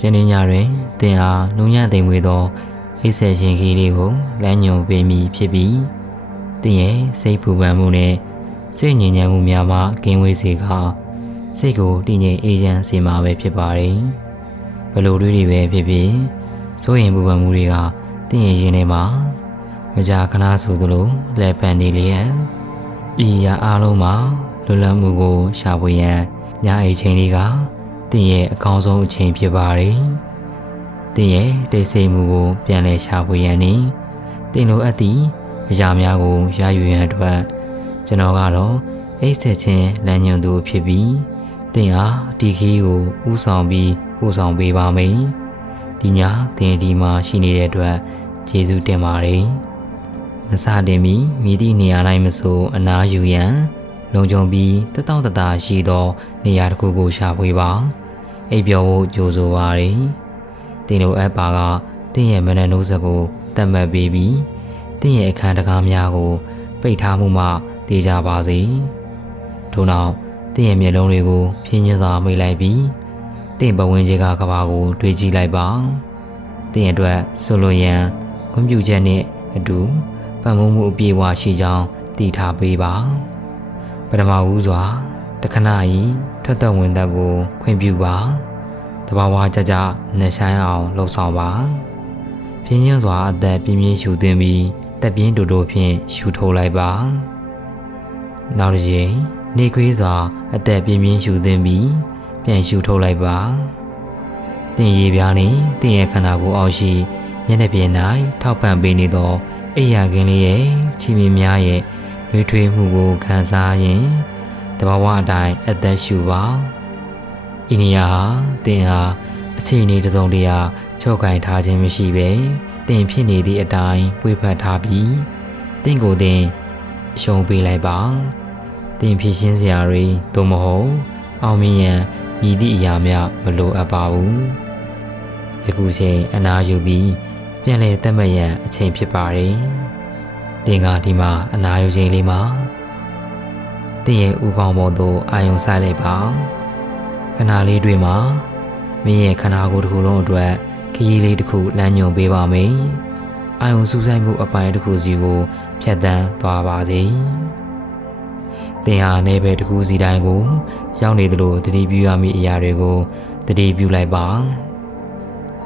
ယနေ့ညတွင်တင်အားနူးညံ့သိမ်မွေ့သောအိပ်ဆက်ခြင်းခီးလေးကိုလမ်းညွှန်ပေးမည်ဖြစ်ပြီးတင်ရဲ့စိတ်ပူပန်မှုနဲ့စိတ်ငြိမ်ချမ်းမှုများမှကင်းဝေးစေကာစိတ်ကိုတည်ငြိမ်အေးချမ်းစေမှာပဲဖြစ်ပါတယ်ဘလို့တွေပဲဖြစ်ဖြစ်စိုးရင်ပူပန်မှုတွေကတင်ရဲ့ရင်ထဲမှာမကြာခဏဆိုသလိုလဲပန်နေလျက်ဤရာအားလုံးမှာလွတ်လပ်မှုကိုရှာဖွေရန်ညအိမ်ချိန်လေးကတင်ရဲ့အကောင်းဆုံးအချိန်ဖြစ်ပါတယ်တင်ရဲ့တိတ်ဆိတ်မှုကိုပြန်လည်ရှာဖွေရန်နဲ့တင်လိုအပ်သည့်အရာများကိုရယူရန်အတွက်ကျွန်တော်ကတော့အိတ်ဆက်ခြင်းလမ်းညွှန်သူဖြစ်ပြီးတင်အားဒီခီးကိုဥဆောင်ပြီးပို့ဆောင်ပေးပါမယ်ဒီညတင်ဒီမှာရှိနေတဲ့အတွက်ကျေးဇူးတင်ပါတယ်မစတင်မီမိသည့်နေရာတိုင်းမဆိုအနားယူရန်လုံခြုံပြီးတတောင့်တတာရှိသောနေရာတစ်ခုကိုရှာဖွေပါအိပ်ပျော်ဖို့ကြိုးဆိုပါရယ်တင်လိုအပ်ပါကတင်ရဲ့မနက်နှိုးဆက်ကိုတတ်မှတ်ပေးပြီးတင်ရဲ့အခန်းတကားများကိုပိတ်ထားမှုမှတည်ကြပါစေထို့နောက်တင်ရဲ့မျက်လုံးတွေကိုဖြင်းညင်းစွာမိတ်လိုက်ပြီးတင်ပဝင်းကြီးကကဘာကိုတွေးကြည့်လိုက်ပါတင်ရဲ့အတွက်ဆိုလိုရန်ကွန်ပျူတာနဲ့အတူပံ့ပိုးမှုအပြည့်အဝရှိကြောင်းတည်ထားပေးပါပထမဦးစွာတခဏဤထွက်သက်ဝင်သက်ကိုခွင့်ပြုပါတဘာဝကြကြနှဆိုင်အောင်လှုပ်ဆောင်ပါပြင်းရစွာအသက်ပြင်းပြင်းရှူသွင်းပြီးတက်ပြင်းတူတူဖြင့်ရှူထိုးလိုက်ပါနောက်တစ်ချိန်နေခွေးစွာအသက်ပြင်းပြင်းရှူသွင်းပြီးပြန်ရှူထုတ်လိုက်ပါတင်ရည်ပြားနှင့်တင်ရဲ့ခန္ဓာကိုယ်အောက်ရှိမျက်နှာပြင်၌ထောက်ပံ့ပေးနေသောအိယာကင်းလေးရဲ့ချီမင်းများရဲ့နှွေးထွေးမှုကိုခံစားရင်တဘာဝအတိုင်းအသက်ရှူပါဤနေရာဟာတင်ဟာအခြေအနေတစ်စုံတရာချုပ်ကင်ထားခြင်းမရှိပဲတင်ဖြစ်နေသည့်အတိုင်းပွေဖက်ထားပြီးတင်ကိုတင်အရှုံးပေးလိုက်ပါတင်ဖြစ်ရှင်းစရာတွေသို့မဟုတ်အောင်မြင်ရန်မြည်သည့်အရာများမလိုအပ်ပါဘူးယခုချိန်အနားယူပြီးပြန်လည်သက်မှတ်ရန်အချိန်ဖြစ်ပါတယ်တင်ကဒီမှာအနားယူချိန်လေးမှာတင်ရဲ့ဥကောင်းပေါ်သို့အာယုံဆိုင်လိုက်ပါခဏလေးတွင်မှာမင်းရဲ့ခန္ဓာကိုယ်တစ်ခုလုံးအတွက်ခရီးလေးတစ်ခုလမ်းညွှန်ပေးပါမယ်အာယုံစူးစိုက်မှုအပိုင်းတစ်ခုစီကိုဖြတ်တန်းသွားပါစေတင်ဟာနေဘက်တစ်ခုစီတိုင်းကိုရောက်နေသလိုတတိပြုရမည့်အရာတွေကိုတတိပြုလိုက်ပါ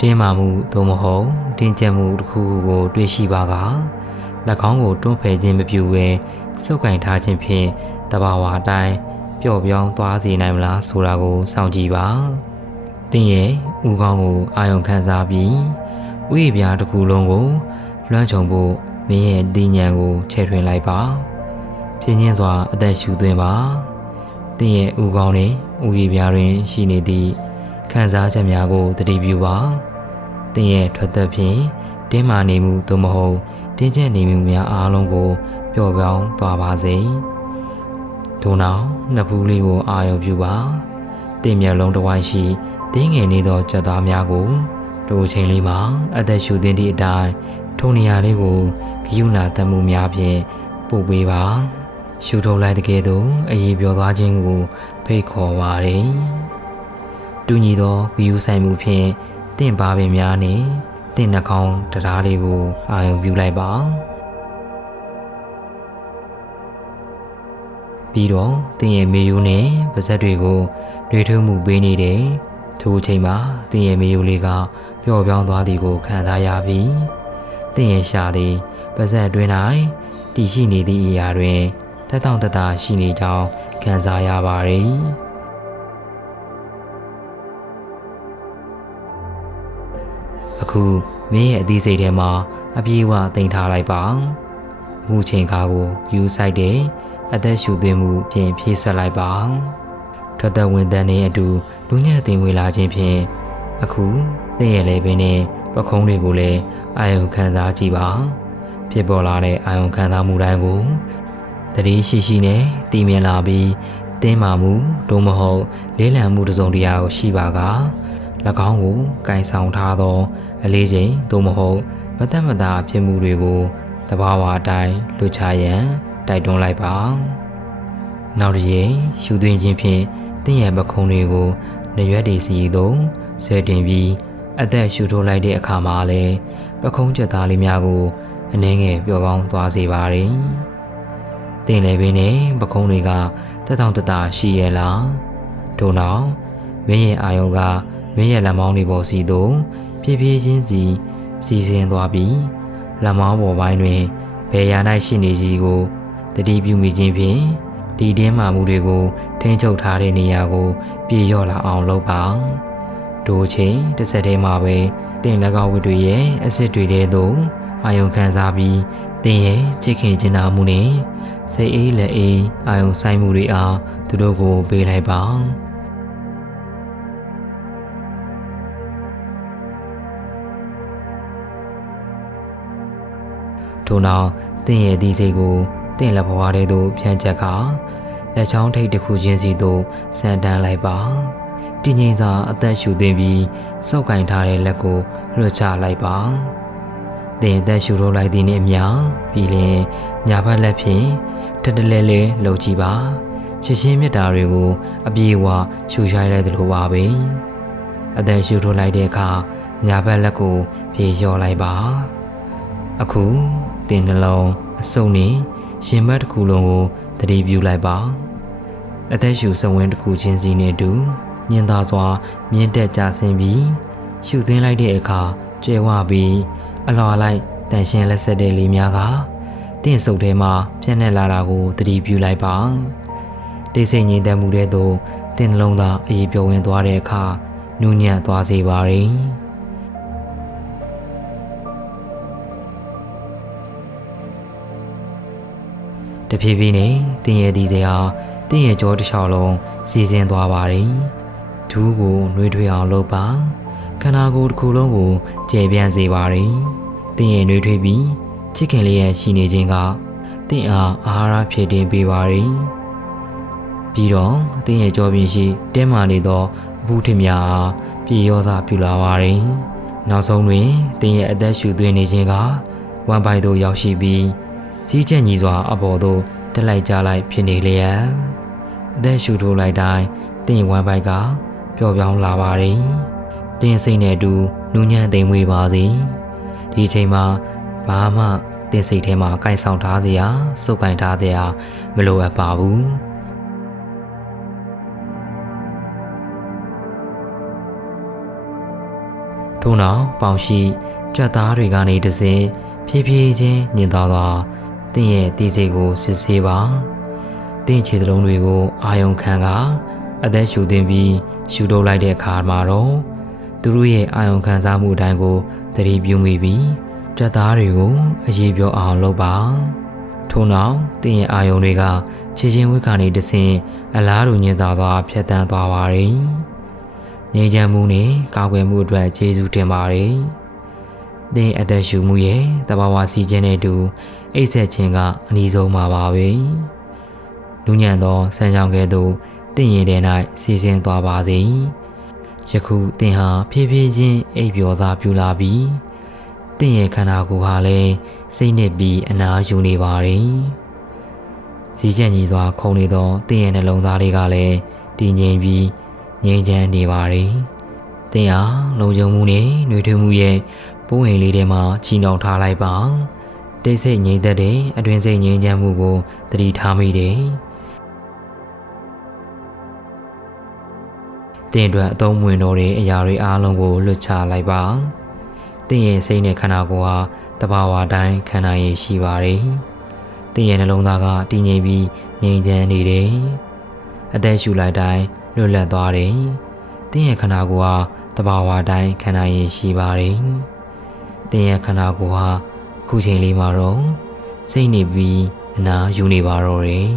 တင်းမာမှုသို့မဟုတ်တင်းကျပ်မှုတစ်ခုကိုတွေ့ရှိပါက၎င်းကိုတွန်းဖယ်ခြင်းမပြုဘဲစုပ်ကင်ထားခြင်းဖြင့်တဘာဝအတိုင်းပျော့ပြောင်းသွားစေနိုင်မလားဆိုတာကိုစောင့်ကြည့်ပါတင်းရဲ့ဥကောင်းကိုအာရုံခံစားပြီးဥယျာဉ်ပြားတစ်ခုလုံးကိုလွှမ်းခြုံဖို့မင်းရဲ့ဒီညံကိုချဲ့ထွင်လိုက်ပါပြင်းချင်းစွာအသက်ရှူသွင်းပါတင်းရဲ့ဥကောင်းနဲ့ဥယျာဉ်ပြားတွင်ရှိနေသည့်ခံစားချက်များကိုသတိပြုပါတင်းရဲ့ထွက်သက်ဖြင့်တင်းမာနေမှုသို့မဟုတ်တင်းကျပ်နေမှုများအားလုံးကိုပျော့ပြောင်းသွားပါစေထို့နောက်နှစ်ဖူးလေးကိုအာရုံပြုပါတင်းမျက်လုံးတစ်ဝိုင်းရှိတင်းငယ်နေသောကြက်သားများကိုထိုချိန်လေးမှာအသက်ရှူသွင်းသည့်အတိုင်းထိုနေရာလေးကိုဂယုဏတမှုများဖြင့်ပို့ပေးပါရှူထုတ်လိုက်တဲ့ကဲ့သို့အရေးပြောသွားခြင်းကိုဖိတ်ခေါ်ပါတယ်တူညီသောဂယုဆိုင်မှုဖြင့်တင့်ပါပင်များနှင့်တင့်နှာခေါင်းတရားလေးကိုအာရုံပြုလိုက်ပါပြီးတော့တင်ရဲ့မေယိုးနဲ့ပါးစပ်တွေကိုတွေးထွေးမှုပေးနေတယ်ထိုအချိန်မှာတင်ရဲ့မေယိုးလေးကပျော့ပြောင်းသွားသည်ကိုခံစားရပြီးတင်ရဲ့ရှာသည်ပါးစပ်အတွင်း၌တည်ရှိနေသည့်အရာတွင်တက်တောင့်တတရှိနေကြောင်းခံစားရပါတယ်အခုမင်းရဲ့အသေးစိတ်ထဲမှာအပြေးအဝတင်ထားလိုက်ပါအခုချိန်ခါကိုယူဆိုင်တဲ့အသက်ရှူသွင်းမှုဖြင့်ဖြည့်ဆွက်လိုက်ပါထွက်သက်ဝင်သက်နဲ့အတူလူညံ့သိမ်ဝေလာခြင်းဖြင့်အခုသင်ရဲ့လေပင်နဲ့ပခုံးတွေကိုလည်းအာယုံခံစားကြည့်ပါဖြစ်ပေါ်လာတဲ့အာယုံခံစားမှုတိုင်းကိုတတိရှိရှိနဲ့တည်မြဲလာပြီးတင်းမာမှုသို့မဟုတ်လေးလံမှုတစ်စုံတရာကိုရှိပါက၎င်းကိုကင်ဆောင်ထားသောအလေးချိန်သို့မဟုတ်မသက်မသာဖြစ်မှုတွေကိုတဘာဝအတိုင်းလွှတ်ချရန်တိုက်တွန်းလိုက်ပါနောက်တစ်ချိန်ရှူသွင်းခြင်းဖြင့်တင့်ရဲ့ပခုံးတွေကိုနှရွက်တွေစီသို့ ဆွဲတင်ပြီးအသက်ရှူထိုးလိုက်တဲ့အခါမှာလည်းပခုံးချက်သားလေးများကိုအနှဲငယ်ပျော်ပေါင်းသွားစေပါတယ်။တင်လေပင်နဲ့ပခုံးတွေကတက်တောင့်တတရှိရဲ့လား။ထို့နောက်မင်းရဲ့အာယုံကမင်းရဲ့လက်မောင်းတွေပေါ်စီသို့ဖြည်းဖြည်းချင်းစီဆင်းသွားပြီးလက်မောင်းပေါ်ပိုင်းတွင်ဘယ်ရာ၌ရှိနေကြီးကိုတတိပြုမိခြင်းဖြင့်ဒီတင်းမာမှုတွေကိုထိန်းချုပ်ထားတဲ့နေရာကိုပြေလျော့လာအောင်လုပ်ပါ။ထိုချိန်တစ်ဆက်တည်းမှာပဲတင်လက်ကောက်ဝတ်တွေရဲ့အစစ်တွေထဲသို့အာယုံခံစားပြီးတင်ရဲ့ချစ်ခင်ကျင်နာမှုနဲ့စိတ်အေးလက်အေးအာယုံဆိုင်မှုတွေအားသူတို့ကိုပေးလိုက်ပါထို့နောက်တင်ရဲ့ဒီစိတ်ကိုတင်လက်ဘဝထဲသို့ဖြန့်ချက်ကလက်ချောင်းထိပ်တစ်ခုချင်းစီသို့ဆန်တန်းလိုက်ပါတည်ငြိမ်စွာအသက်ရှူသွင်းပြီးစောက်ကင်ထားတဲ့လက်ကိုလွှတ်ချလိုက်ပါတင်အသက်ရှူထိုးလိုက်သည်နှင့်အမျှပြီးလျှင်ညာဘက်လက်ဖြင့်တတလဲလဲလှုပ်ကြည့်ပါချစ်ချင်းမြတ်တာတွေကိုအပြေအဝရှူရှိုင်းလိုက်သလိုပါပဲအသက်ရှူထိုးလိုက်တဲ့အခါညာဘက်လက်ကိုပြေလျော့လိုက်ပါအခုတင်နှလုံးအစုံနဲ့ရှင်ဘက်တစ်ခုလုံးကိုတတိပြုလိုက်ပါအသက်ရှူစဝင်းတစ်ခုချင်းစီနဲ့တူညင်သာစွာမြင့်တက်ကျဆင်းပြီးရှူသွင်းလိုက်တဲ့အခါကျဲဝပြီးအလွာလိုက်တန်ရှင်းလက်ဆက်တဲ့လေးများကတင့်စုပ်ထဲမှာပြန့်နှံ့လာတာကိုတတိပြုလိုက်ပါတိတ်ဆိတ်ငြိမ်သက်မှုတဲ့သို့တင်နှလုံးသားအေးပျော်ဝင်သွားတဲ့အခါနူးညံ့သွားစေပါရင်တဖြည်းဖြည်းနဲ့တင်ရဲ့ဒီစရာတင်ရဲ့ကြောတစ်လျှောက်လုံးစီစဉ်သွားပါတယ်။ဒူးကိုနှွေးထွေးအောင်လုပ်ပါခန္ဓာကိုယ်တစ်ခုလုံးကိုကျယ်ပြန့်စေပါတယ်။တင်ရဲ့နှွေးထွေးပြီးချစ်ခင်လေးရဲ့ရှိနေခြင်းကတင်အားအာဟာရဖြည့်တင်းပေးပါတယ်။ပြီးတော့တင်ရဲ့ကြောပြင်ရှိတဲမာနေသောအဖူးထင်များအားပြေရောစာပြုလာပါတယ်။နောက်ဆုံးတွင်တင်ရဲ့အသက်ရှူသွင်းနေခြင်းကဝမ်ပိုက်သို့ရောက်ရှိပြီးစီးချက်ညီစွာအပေါ်သို့တက်လိုက်ကြလိုက်ဖြစ်နေလျက်အသက်ရှူထိုးလိုက်တိုင်းတင်ဝမ်းပိုက်ကပျော်ပြောင်းလာပါတယ်တင်စိတ်နဲ့အတူနူးညံ့သိမ်မွေ့ပါစေဒီချိန်မှာဘာမှတင်စိတ်ထဲမှာကင်ဆောင်ထားစရာစုပ်ကင်ထားစရာမလိုအပ်ပါဘူးထို့နောက်ပေါင်ရှိကြွက်သားတွေကနေတစဉ်ဖြည်းဖြည်းချင်းညင်သွားသွားတင်ရဲ့တီးစိတ်ကိုစစ်ဆေးပါတင်ခြေသလုံးတွေကိုအာယုံခံကအသက်ရှူသွင်းပြီးရှူထုတ်လိုက်တဲ့အခါမှာတော့သူတို့ရဲ့အာယုံခံစားမှုအတိုင်းကိုသတိပြုမိပြီးကြွက်သားတွေကိုအရေးပြောအောင်လုပ်ပါထို့နောက်တင်ရဲ့အာယုံတွေကခြေချင်းဝိကနေတဆင့်အလားတူညင်သာသွားဖြတ်တန်းသွားပါတယ်ငြိမ်းချမ်းမှုနဲ့ကာကွယ်မှုအတွက်ကျေးဇူးတင်ပါတယ်တင်အသက်ရှူမှုရဲ့တဘာဝစီခြင်းနဲ့တူအိတ်ဆက်ခြင်းကအနည်းဆုံးမှာပါပဲ။နူးညံ့သောဆန်းချောင်းကဲ့သို့တင်ရင်ထဲ၌စီစဉ်သွားပါစေ။ယခုတင်ဟာဖြည်းဖြည်းချင်းအိပ်ပျော်စာပြူလာပြီးတင်ရဲ့ခန္ဓာကိုယ်ဟာလည်းစိတ်နှစ်ပြီးအနားယူနေပါတယ်။စီချက်ညီစွာခုန်နေသောတင်ရဲ့နှလုံးသားလေးကလည်းတည်ငြိမ်ပြီးငြိမ်ချမ်းနေပါတယ်။တင်ဟာလုံခြုံမှုနဲ့နှွေးထွေးမှုရဲ့ပိုးဝင်လေးထဲမှာချီနှောင်ထားလိုက်ပါတိတ်ဆိတ်ငြိမ်သက်တဲ့အတွင်းစိတ်ငြိမ်ချမ်းမှုကိုသတိထားမိတယ်တင်အတွက်အသုံးဝင်တော်တဲ့အရာတွေအားလုံးကိုလွတ်ချလိုက်ပါတင်ရဲ့စိတ်နဲ့ခန္ဓာကိုယ်ဟာတဘာဝတိုင်းခံနိုင်ရရှိပါတယ်တင်ရဲ့နှလုံးသားကတည်ငြိမ်ပြီးငြိမ်ချမ်းနေတယ်အသက်ရှူလိုက်တိုင်းလွတ်လပ်သွားတယ်တင်ရဲ့ခန္ဓာကိုယ်ဟာတဘာဝတိုင်းခံနိုင်ရရှိပါတယ်တင်ရဲ့ခန္ဓာကိုယ်ဟာခုချိန်လေးမှာတော့စိတ်နေပြီးအနာယူနေပါတော့တယ်